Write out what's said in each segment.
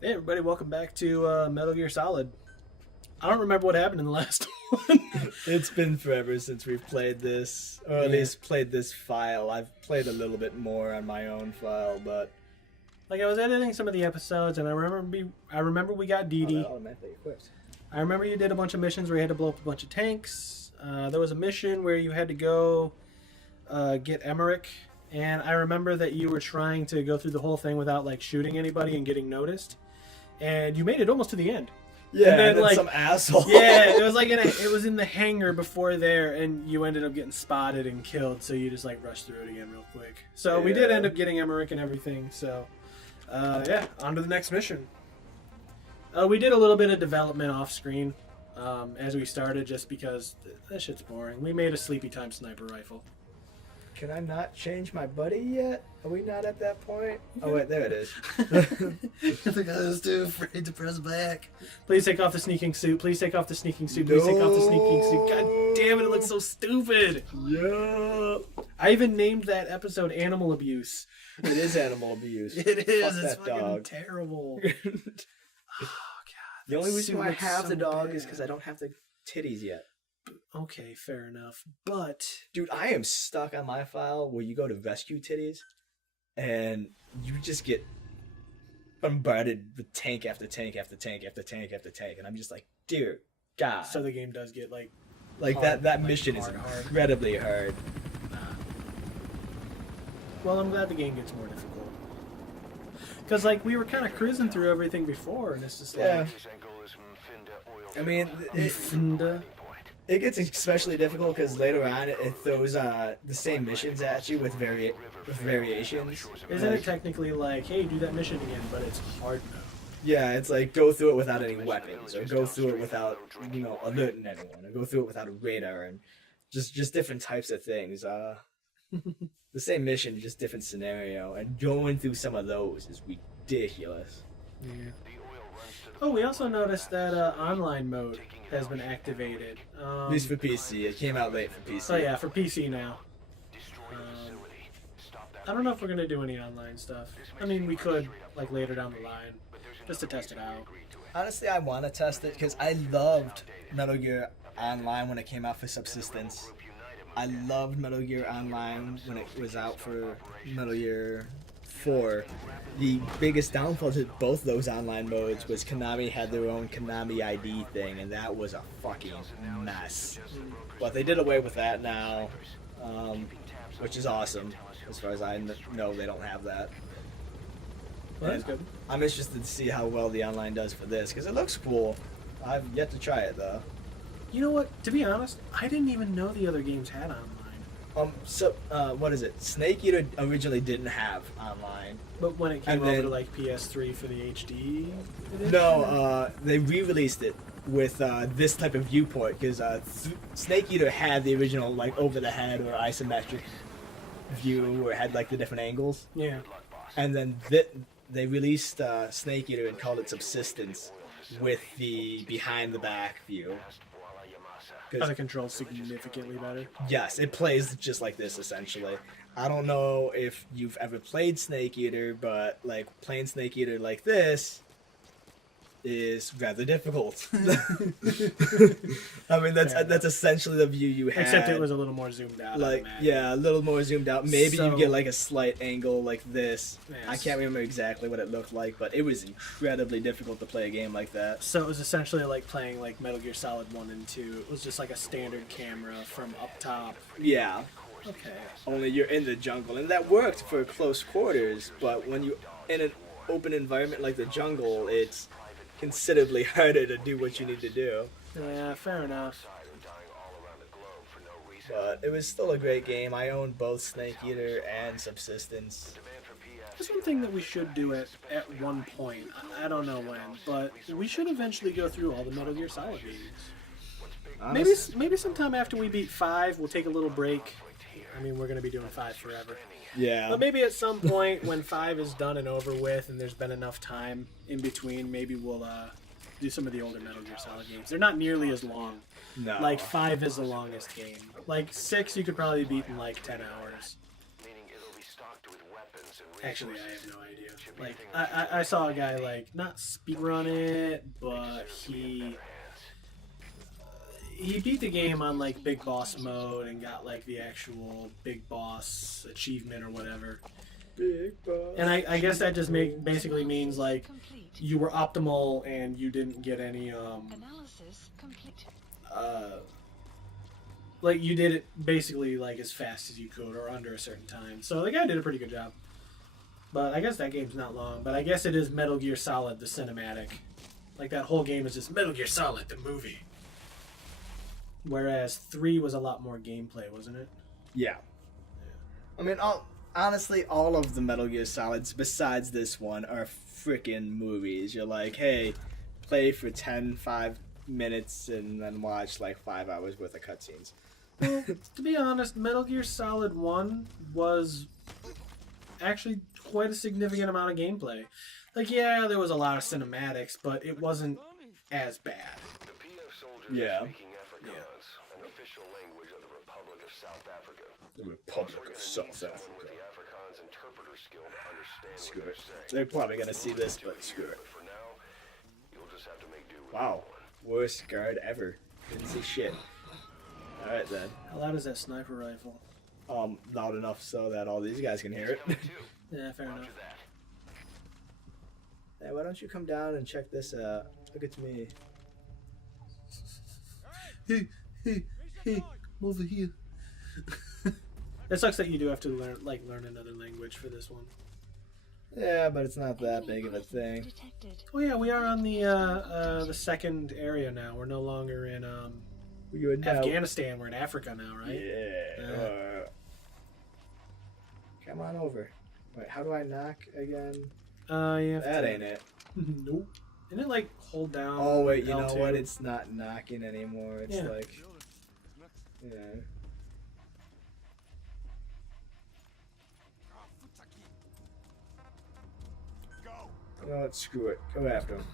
Hey everybody, welcome back to Metal Gear Solid. I don't remember what happened in the last one. It's been forever since we've played this, or at Yeah. least played this file. I've played a little bit more on my own file, but Like I was editing some of the episodes, and I remember we got Dee Dee. automatically equipped. I remember you did a bunch of missions where you had to blow up a bunch of tanks. There was a mission where you had to go get Emmerich, and I remember that you were trying to go through the whole thing without like shooting anybody and getting noticed, and you made it almost to the end. Yeah, And then, and then like- some asshole. Yeah, it was like it was in the hangar before there, and you ended up getting spotted and killed. So you just like rushed through it again real quick. So we did Yeah. end up getting Emmerich and everything. So yeah, on to the next mission. We did a little bit of development off screen as we started, just because that shit's boring. We made a sleepy time sniper rifle. Can I not change my buddy yet? Are we not at that point? Oh wait, there it is. The guy was too afraid to press back. Please take off the sneaking suit. Please take off the sneaking suit. Please take off the sneaking suit. God damn it! It looks so stupid. Yeah, I even named that episode "Animal Abuse." it is animal abuse. It is. Fuck It's that fucking dog. terrible. The only That reason suit why I looks have so the dog is bad. because I don't have the titties yet. Okay, fair enough. But Dude, I am stuck on my file where you go to rescue titties and you just get bombarded with tank after tank after tank after tank after tank. And I'm just like, dear God. so the game does get like like hard, that like mission is hard. incredibly hard. well, I'm glad the game gets more difficult. Because like we were kind of cruising through everything before, and it's just Yeah. like I mean, Finda. it gets especially difficult because later on it throws the same missions at you with variations. Isn't Like, it technically like, hey, do that mission again, but it's hard now? Yeah, it's like go through it without any weapons, or go through it without alerting anyone, or go through it without a radar, and just different types of things. The same mission, just different scenario, and going through some of those is ridiculous. Yeah. Oh, we also noticed that online mode has been activated. At least for PC, it came out late for PC. So yeah, for PC now. I don't know if we're gonna do any online stuff. I mean, we could like later down the line, just to test it out. Honestly, I want to test it because I loved Metal Gear Online when it came out for Subsistence. I loved Metal Gear Online when it was out for Metal Gear 4. The biggest downfall to both those online modes was Konami had their own Konami ID thing, and that was a fucking mess. But they did away with that now, which is awesome. As far as I know, they don't have that. Well, that's good. I'm interested to see how well the online does for this, because it looks cool. I've yet to try it, though. You know what? To be honest, I didn't even know the other games had online. What is it? Snake Eater originally didn't have online. But when it came And over then- to like PS3 for the HD edition? No, they re-released it with this type of viewport, because Snake Eater had the original, like, over-the-head or isometric view, where it had, like, the different angles. Yeah. And then they released Snake Eater and called it Subsistence with the behind-the-back view. The controls significantly better. Yes, it plays just like this, essentially. I don't know if you've ever played Snake Eater, but like playing Snake Eater like this is rather difficult. I mean, that's essentially the view you had. Except it was a little more zoomed out. like, yeah, a little more zoomed out. Maybe So- you get like a slight angle like this. Yes. I can't remember exactly what it looked like, but it was incredibly difficult to play a game like that. So it was essentially like playing like Metal Gear Solid 1 and 2. It was just like a standard camera from up top. Yeah. Okay. Only you're in the jungle, and that worked for close quarters, but when you're in an open environment like the jungle, it's considerably harder to do what you need to do. Yeah, fair enough. But it was still a great game. I owned both Snake Eater and Subsistence. There's one thing that we should do at one point. I don't know when, but we should eventually go through all the Metal Gear Solid games. Maybe sometime after we beat 5, we'll take a little break. I mean, we're going to be doing 5 forever. Yeah. But maybe at some point when 5 is done and over with and there's been enough time in between, maybe we'll do some of the older Metal Gear Solid games. They're not nearly as long. No. Like 5 is the longest game. Like 6 you could probably beat in like 10 hours. Actually, I have no idea. Like, I saw a guy, like, not speedrun it, but he beat the game on, like, Big Boss mode and got, like, the actual Big Boss achievement or whatever. Big Boss. And I guess that just basically means, like, you were optimal and you didn't get any, like, you did it basically, like, as fast as you could or under a certain time. So the guy did a pretty good job. But I guess that game's not long. But I guess it is Metal Gear Solid, the cinematic. Like, that whole game is just Metal Gear Solid, the movie. Whereas 3 was a lot more gameplay, wasn't it? Yeah. I mean, honestly, all of the Metal Gear Solids, besides this one, are freaking movies. You're like, hey, play for 5 minutes, and then watch, like, 5 hours worth of cutscenes. Well, to be honest, Metal Gear Solid 1 was actually quite a significant amount of gameplay. Like, yeah, there was a lot of cinematics, but it wasn't as bad. Yeah. An official language of the Republic of South Africa. The Republic of South With Africa. the Afrikaans interpreter skill to understand Screw what it. they're saying. They're probably gonna see this, but screw it. But for now, you'll just have to make do with Wow. Worst guard ever. Didn't see shit. Alright then. How loud is that sniper rifle? Loud enough so that all these guys can hear it. Yeah, fair enough. Hey, why don't you come down and check this out? Look at me. Hey, come over here. It sucks that you do have to learn another language for this one. Yeah, but it's not that big of a thing. Oh yeah, we are on the second area now. We're no longer in You're now. Afghanistan. We're in Africa now, right? Yeah. Come on over. Wait, how do I knock again? You have That to... ain't it. Nope. Isn't it like hold down? Oh wait, you L2? know what? It's not knocking anymore. It's Yeah. like, yeah. You know what? Screw it. Go after him.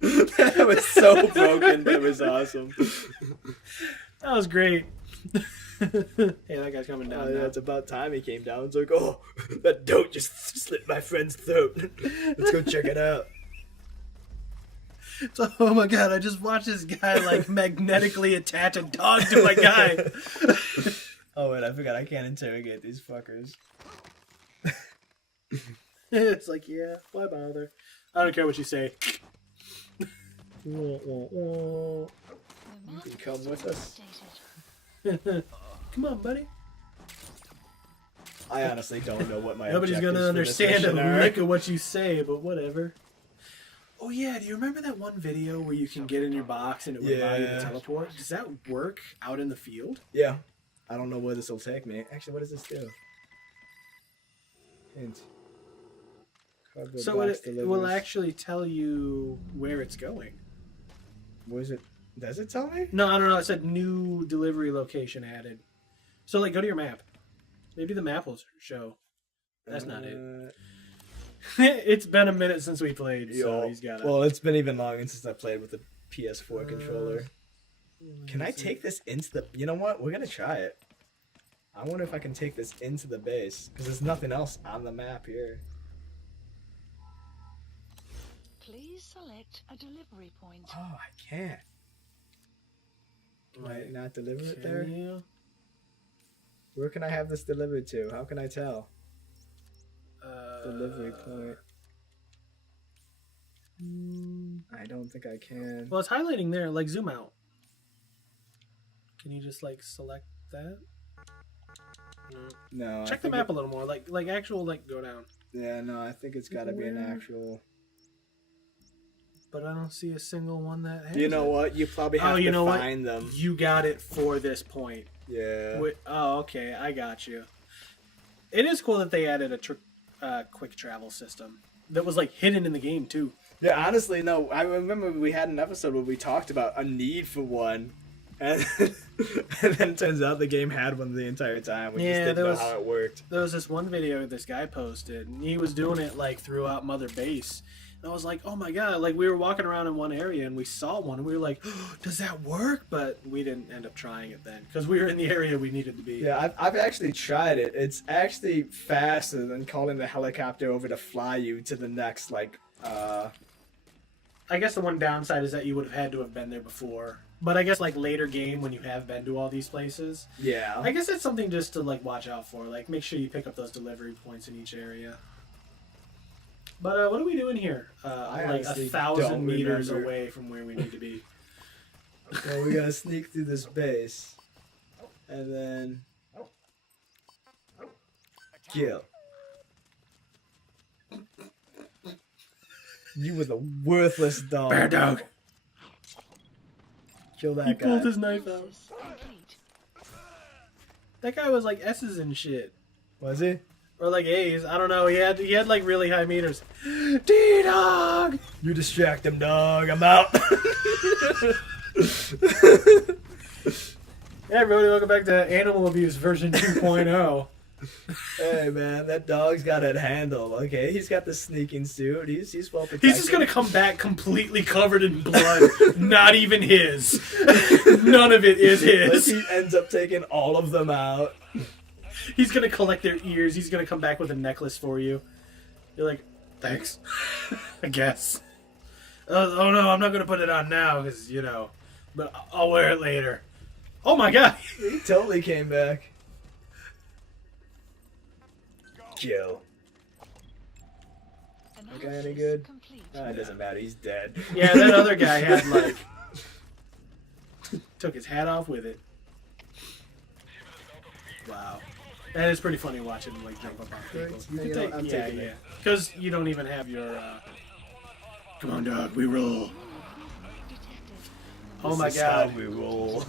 That was so broken, but it was awesome. That was great. Hey, that guy's coming down. now. It's about time he came down. It's like, oh, that dope just slit my friend's throat. Let's go check it out. So, oh my god, I just watched this guy like Magnetically attach a dog to my guy. Oh wait, I forgot I can't interrogate these fuckers. It's like, yeah, why bother? I don't care what you say. You can come with us. Come on, buddy. I honestly don't know what my Nobody's objectives gonna for this understand mission a are. lick of what you say, but whatever. Oh yeah, do you remember that one video where you can get in your box and it would allow you to Yeah. teleport? Does that work out in the field? Yeah. I don't know where this will take me. Actually, what does this do? Hint. Cardboard So box it will delivers. actually tell you where it's going. Where's it? Does it tell me? No, I don't know. It said new delivery location added. So like, go to your map. Maybe the map will show. That's not it. It's been a minute since we played, so he's got it. Well, it's been even longer since I played with the PS4 controller. Can I take this into the... You know what? We're going to try it. I wonder if I can take this into the base. Because there's nothing else on the map here. Please select a delivery point. Oh, I can't. Can I not deliver it Can there? you? Where can I have this delivered to? How can I tell? Delivery point. I don't think I can. Well, it's highlighting there. Like, zoom out. Can you just like select that? No. Check the map a little more. Like actual go down. Yeah, no, I think it's got to be an Where? actual... But I don't see a single one that has You know it. what? You probably have you to know what? find them. You got it for this point. Yeah. Oh, okay. I got you. It is cool that they added a quick travel system that was like hidden in the game too. Yeah, honestly, no. I remember we had an episode where we talked about a need for one, and, and then it turns out the game had one the entire time. We Yeah, just didn't there know was- how it worked. There was this one video this guy posted, and he was doing it like throughout Mother Base. I was like, oh my god, like we were walking around in one area and we saw one and we were like, oh, does that work? But we didn't end up trying it then because we were in the area we needed to be. Yeah, I've actually tried it. It's actually faster than calling the helicopter over to fly you to the next, like, I guess the one downside is that you would have had to have been there before. But I guess like later game when you have been to all these places, yeah. I guess it's something just to like watch out for. Like make sure you pick up those delivery points in each area. But what are we doing here? I Like honestly 1,000 don't meters remember. away from where we need to be. Well, we gotta sneak through this base. And then... kill. You were the worthless dog. Bear dog. Kill that He guy. pulled his knife out. Analysis complete. That guy was like S's and shit. Was he? Or like A's. I don't know. He had like really high meters. D-Dog! You distract him, dog. I'm out. Hey everybody, welcome back to Animal Abuse version 2.0. Hey man, that dog's got it handled. Okay, he's got the sneaking suit. He's well protected. He's just gonna come back completely covered in blood. Not even his. None of it is Like, his. he ends up taking all of them out. He's gonna collect their ears. He's gonna come back with a necklace for you. You're like, thanks? I guess. Oh no, I'm not gonna put it on now because, you know, but I'll wear it later. Oh my god! He totally came back. Kill. That guy any Analysis good? complete. It doesn't matter. He's dead. Yeah, that other guy had like took his hat off with it. Wow, that is pretty funny watching him like jump up on people. You can take- I'm taking it. Because you don't even have your. Come on, dog, we roll. Oh my This is how god, we roll.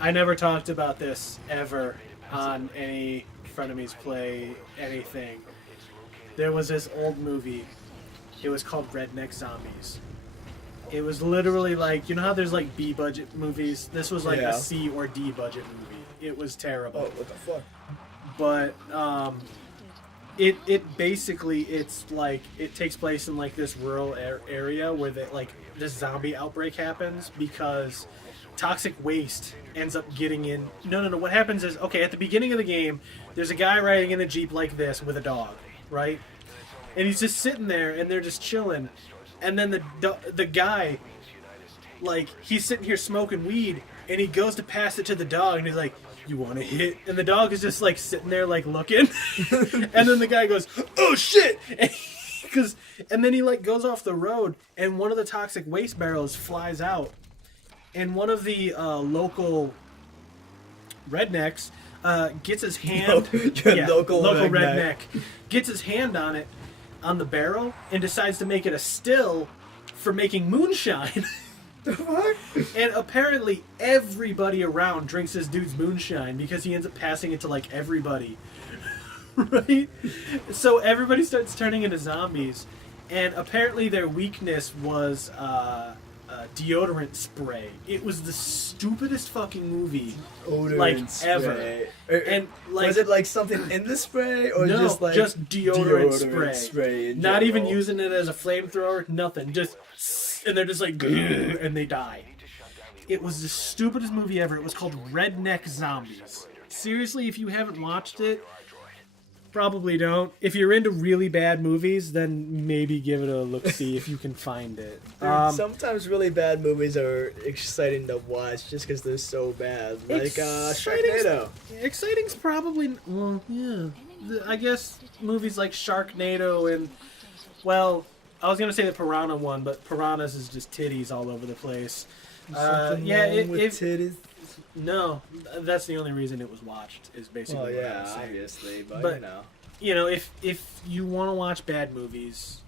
I never talked about this ever on any Frenemies Play anything. There was this old movie. It was called Redneck Zombies. It was literally like, you know how there's like B budget movies? This was like Yeah. a C or D budget movie. It was terrible. Oh, what the fuck? But it basically, it's like it takes place in like this rural area where this zombie outbreak happens because toxic waste ends up getting in. No. What happens is, okay, at the beginning of the game, there's a guy riding in a Jeep like this with a dog, right? And he's just sitting there, and they're just chilling. And then the guy, like, he's sitting here smoking weed, and he goes to pass it to the dog, and he's like, "You want to hit?" And the dog is just like sitting there, like looking. And then the guy goes, "Oh shit!" And then he like goes off the road, and one of the toxic waste barrels flies out. And one of the local rednecks gets his hand. Local redneck gets his hand on it, on the barrel, and decides to make it a still for making moonshine. The fuck? And apparently everybody around drinks this dude's moonshine because he ends up passing it to like everybody. Right? So everybody starts turning into zombies, and apparently their weakness was deodorant spray. It was the stupidest fucking movie, Odor like and spray. ever. And like, was it like something in the spray or no, just like deodorant spray. in Not even general? using it as a flamethrower, nothing. Just, and they're just like, and they die. It was the stupidest movie ever. It was called Redneck Zombies. Seriously, if you haven't watched it, probably don't. If you're into really bad movies, then maybe give it a look-see if you can find it. Dude, sometimes really bad movies are exciting to watch just because they're so bad. Like Exciting's- Sharknado. Exciting's probably, well, yeah. I guess movies like Sharknado and, well, I was gonna say the Piranha one, but Piranhas is just titties all over the place. Something Yeah, wrong with titties. No, that's the only reason it was watched. Is basically Well, what I yeah, was saying. obviously, but But- you know. You know, if you want to watch bad movies,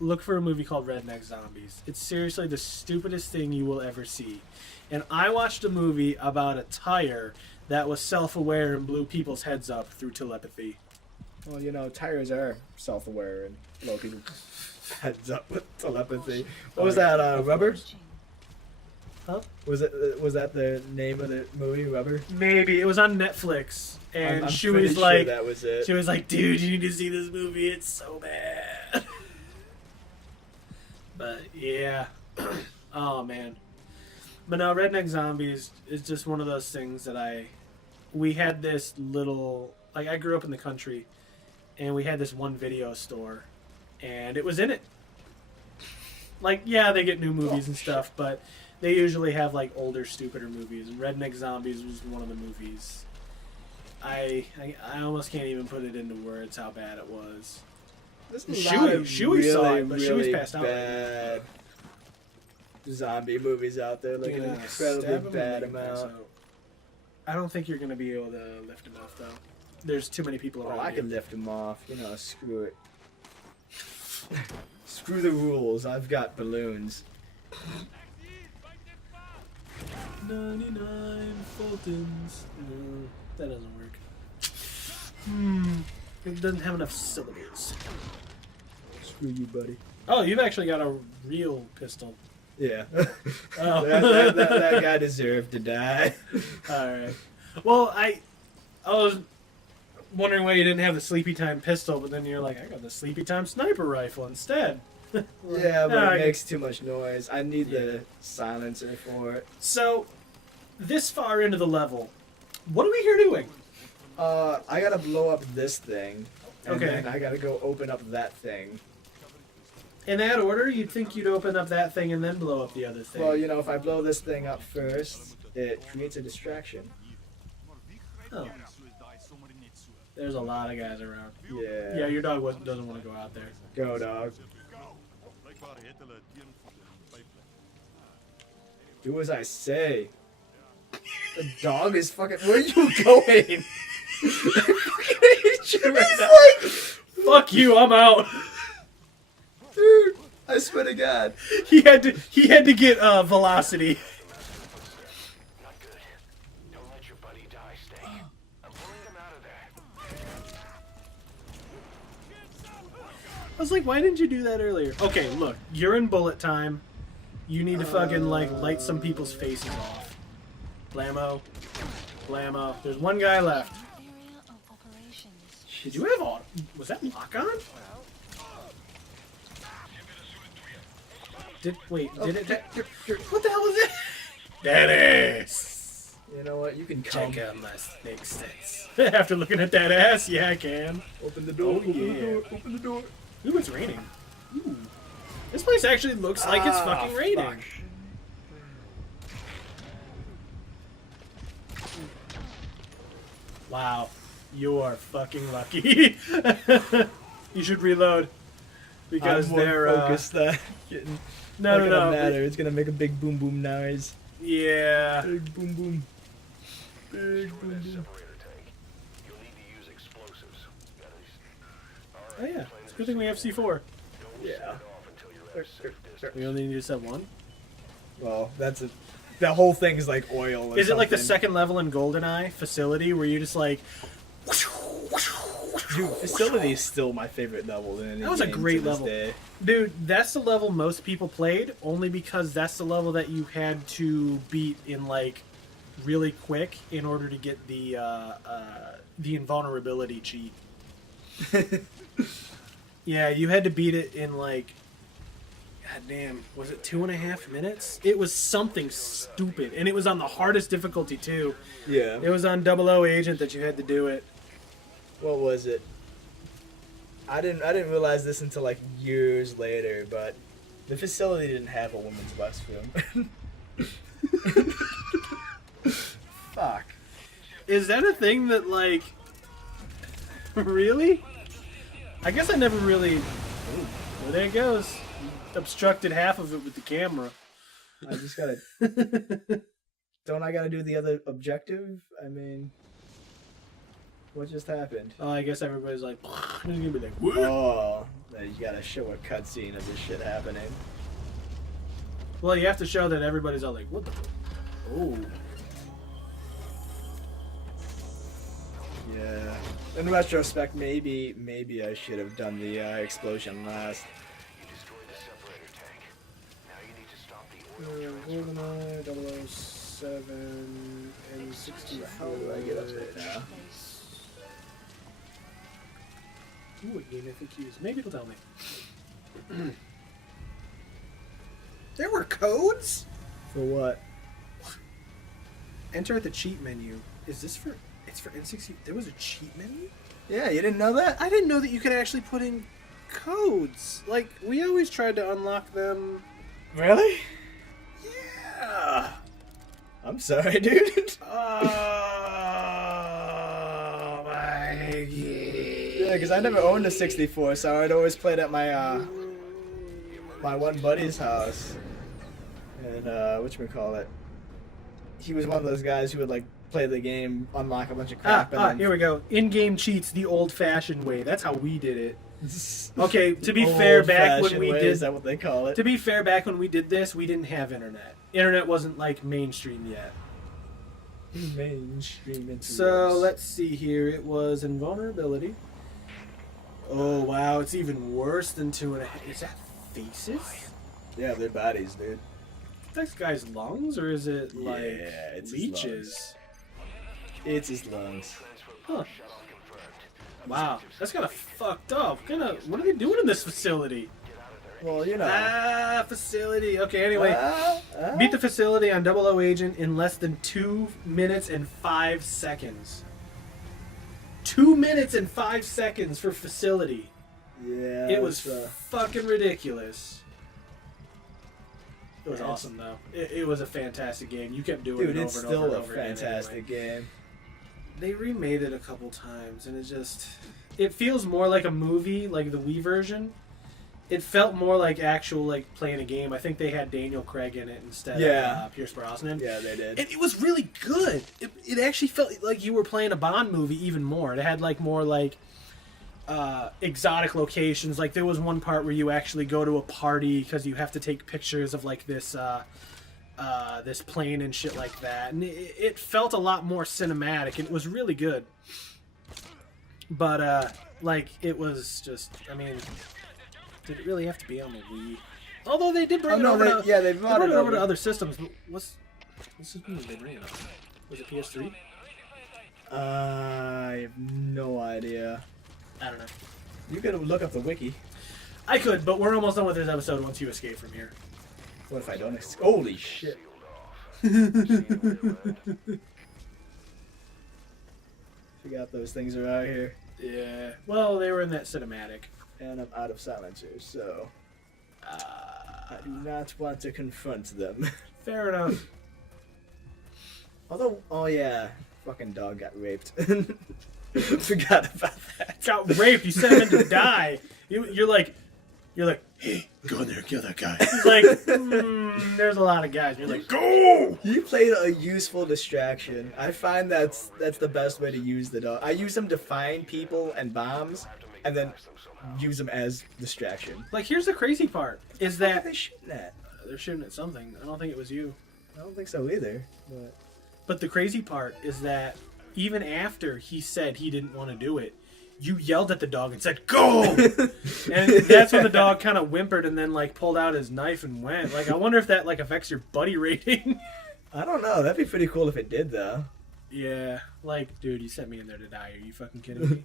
look for a movie called Redneck Zombies. It's seriously the stupidest thing you will ever see. And I watched a movie about a tire that was self-aware and blew people's heads up through telepathy. Well, you know, tires are self-aware and blow people heads up with telepathy. What was that? Rubber? Huh? Was that the name of the movie? Rubber? Maybe it was on Netflix, and I'm she pretty was sure like, that was it. she was like, "Dude, you need to see this movie. It's so bad." But yeah, oh man. But no, Redneck Zombies is just one of those things that we had this little, like, I grew up in the country, and we had this one video store, and it was in it. Like, yeah, they get new movies and stuff, but they usually have, like, older, stupider movies, and Redneck Zombies was one of the movies. I almost can't even put it into words how bad it was. There's Shuey saw it, but Shuey's passed out. Bad zombie movies out there, like an Yeah, incredibly stab him and bad make him pass amount. out. I don't think you're going to be able to lift him off, though. There's too many people Oh, around I you. can lift him off. You know, screw it. Screw the rules. I've got balloons. 99 Fultons. No, that doesn't work. It doesn't have enough syllables. Screw you, buddy. Oh, you've actually got a real pistol. Yeah. Oh. that guy deserved to die. Alright. Well, I was wondering why you didn't have the Sleepy Time pistol, but then you're like, I got the Sleepy Time sniper rifle instead. Yeah, but Ah, it makes too much noise. I need the silencer for it. So, this far into the level, what are we here doing? I gotta blow up this thing. And Okay. then I gotta go open up that thing. In that order, you'd think you'd open up that thing and then blow up the other thing. Well, you know, if I blow this thing up first, it creates a distraction. Oh. There's a lot of guys around. Yeah. Yeah, your dog doesn't want to go out there. Go, dog. Do as I say. The dog is fucking. Where are you going? I fucking hate you right now. Fuck you, I'm out. Dude, I swear to God. He had to get velocity. Not good. Don't let your buddy die, Steak. I'm pulling him out of there. I was like, why didn't you do that earlier? Okay, look, you're in bullet time. You need to fucking, like, light some people's faces off. Blammo. Blammo. There's one guy left. Area of operations. Did you have auto? Was that lock on? Did it? What the hell was it? Dennis! You know what? You can come. Check out my snake sense. After looking at that ass, yeah, I can. Open the door. Oh, Open the yeah. door. Open the door. Ooh, it's raining. Ooh. This place actually looks like it's fucking raining. Fuck. Wow. You are fucking lucky. You should reload. Because I'm more they're focused that getting. No, not no, gonna no. matter. It's gonna make a big boom boom noise. Yeah. Big boom boom. Big Destroy boom that boom. separator tank. You'll need to use explosives. Oh yeah. It's a good thing we have C4. Yeah. Off until you're at a safe distance. We only need to set one. Well, that's a. That whole thing is like oil. Or Is it like the something. second level in GoldenEye facility where you just like? Dude, Facility is still my favorite level in any That was a game great to this level. day. Dude, that's the level most people played, only because that's the level that you had to beat in like really quick in order to get the invulnerability cheat. Yeah, you had to beat it in like, god damn, was it 2.5 minutes? It was something stupid, and it was on the hardest difficulty too. Yeah. It was on 00 Agent that you had to do it. What was it? I didn't realize this until like years later, but the facility didn't have a women's restroom. Fuck. Is that a thing that like? Really? I guess I never really. Ooh, well, there it goes. Obstructed half of it with the camera. I just gotta. Don't I gotta do the other objective? I mean, what just happened? Oh, I guess everybody's like, it's gonna be like, what? Oh, then you gotta show a cutscene of this shit happening. Well, you have to show that everybody's all like, what the? Oh, Yeah. In retrospect, maybe I should have done the explosion last. You destroyed the separator tank. Now you need to stop the oil transfer. GoldenEye 007 and 64. How do I get up there now? Ooh, a game FAQs. Maybe it'll tell me. There were codes? For what? Enter the cheat menu. Is this for... It's for N60... There was a cheat menu? Yeah, you didn't know that? I didn't know that you could actually put in codes. Like, we always tried to unlock them... Really? Yeah! I'm sorry, dude. Oh, my God. Yeah, because I never owned a 64, so I'd always played at my my one buddy's house. And whatchamacallit, he was one of those guys who would like play the game, unlock a bunch of crap, and then... Here we go. In-game cheats the old-fashioned way. That's how we did it. Okay, to be fair, back when we way, did... is that what they call it? To be fair, back when we did this, we didn't have internet. Internet wasn't, like, mainstream yet. Mainstream into So, yours. let's see here. It was invulnerability. Oh, wow. It's even worse than 2.5. Is that faces? Yeah, they're bodies, dude. This guy's lungs, or is it, like, Yeah, it's his leeches? It's his lungs. Huh. Wow. That's kind of fucked up. What are they doing in this facility? Well, you know. Facility. Okay, anyway. Beat the facility on 00 Agent in less than 2 minutes and 5 seconds. 2 minutes and 5 seconds for facility. Yeah. It was fucking ridiculous. It was awesome, though. It was a fantastic game. You kept doing dude, it it's over and still over a and over again fantastic anyway. game. They remade it a couple times, and it feels more like a movie, like the Wii version. It felt more like actual, like, playing a game. I think they had Daniel Craig in it instead of Pierce Brosnan. Yeah, they did. And it was really good. It actually felt like you were playing a Bond movie even more. It had, like, more, like, exotic locations. Like, there was one part where you actually go to a party because you have to take pictures of, like, this plane and shit like that. And it felt a lot more cinematic, and it was really good. But, like, it was just, I mean, did it really have to be on the Wii? Although they did bring it over to, they brought it it over to other systems. What's system did they bring it on? Was it PS3? I have no idea. I don't know. You could look up the wiki. I could, but we're almost done with this episode once you escape from here. What if I don't? Holy shit. Forgot those things are out here. Yeah. Well, they were in that cinematic. And I'm out of silencers, so I do not want to confront them. Fair enough. Although, oh yeah, fucking dog got raped. Forgot about that. Got raped. You sent him in to die. You're like, hey, go in there and kill that guy. He's like, there's a lot of guys. You're like, go! You played a useful distraction. I find that's the best way to use the dog. I use them to find people and bombs, and then use them as distraction. Like, here's the crazy part: is What are that they shooting at? they're shooting at something. I don't think it was you. I don't think so either. But the crazy part is that even after he said he didn't want to do it, you yelled at the dog and said, "Go!" And that's when the dog kind of whimpered and then, like, pulled out his knife and went. Like, I wonder if that, like, affects your buddy rating. I don't know. That'd be pretty cool if it did, though. Yeah. Like, dude, you sent me in there to die. Are you fucking kidding me?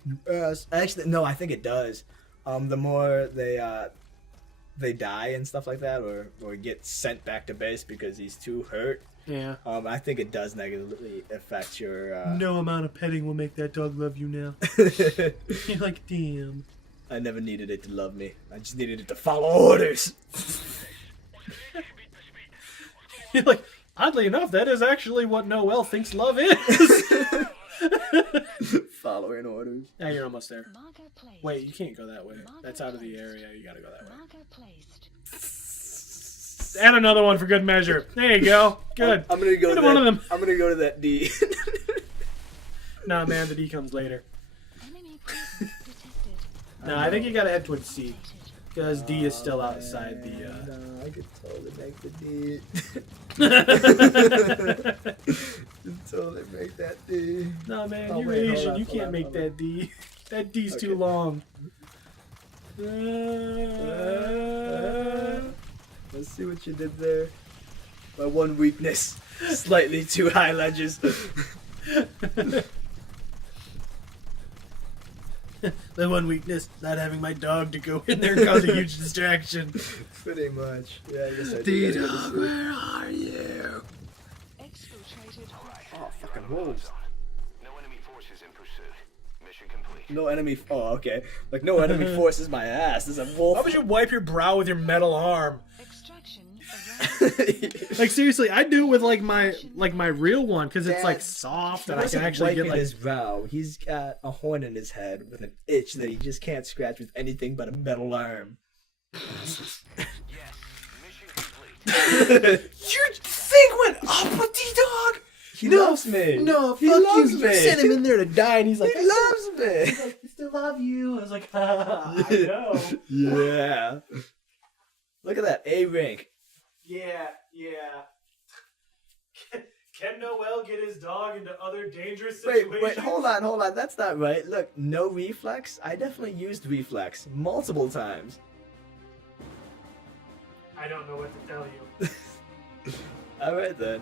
Actually, no. I think it does. The more they die and stuff like that, or get sent back to base because he's too hurt. Yeah. I think it does negatively affect your. No amount of petting will make that dog love you now. You're like, damn. I never needed it to love me. I just needed it to follow orders. You're like, oddly enough, that is actually what Noel thinks love is. Following orders. Now you're almost there. Marker placed. Wait, you can't go that way. Marker That's out of the placed. area. You gotta go that way. Marker placed. Add another one for good measure. There you go. Good. I'm gonna go Either to one of them. I'm gonna go to that D. Nah, man, the D comes later. Enemy presence detected. Nah, I think you gotta head towards C. Because D is still outside the, No, I could totally make the D. Totally make that D. Nah, man, Oh, you're wait, hold Asian. on, You hold can't on, make hold that D. That D's too Okay. long. Let's see what you did there. My one weakness. Slightly too high ledges. My one weakness, not having my dog to go in there and cause a huge distraction. Pretty much. Yeah, I guess I D do. Dog, where are you? Exfiltrated. Oh, fucking wolves. No enemy forces in pursuit. Mission complete. No enemy. Oh, okay. Like, no enemy forces my ass. There's a wolf. Why would you wipe your brow with your metal arm? Extraction. Like seriously, I do it with like my real one because it's like Dad, soft He and I can wasn't actually get wiping like. his brow. He's got a horn in his head with an itch that he just can't scratch with anything but a metal arm. Yes. Mission complete. Your thing went up with D-Dog! He loves me! No, He fuck loves you. me! You sent him in there to die, and he's like, He loves me! I still love you. I was like, I know. Yeah. Look at that, A rank. Yeah. Can Noel get his dog into other dangerous situations? Wait, hold on. That's not right. Look, no reflex? I definitely used reflex multiple times. I don't know what to tell you. Alright then.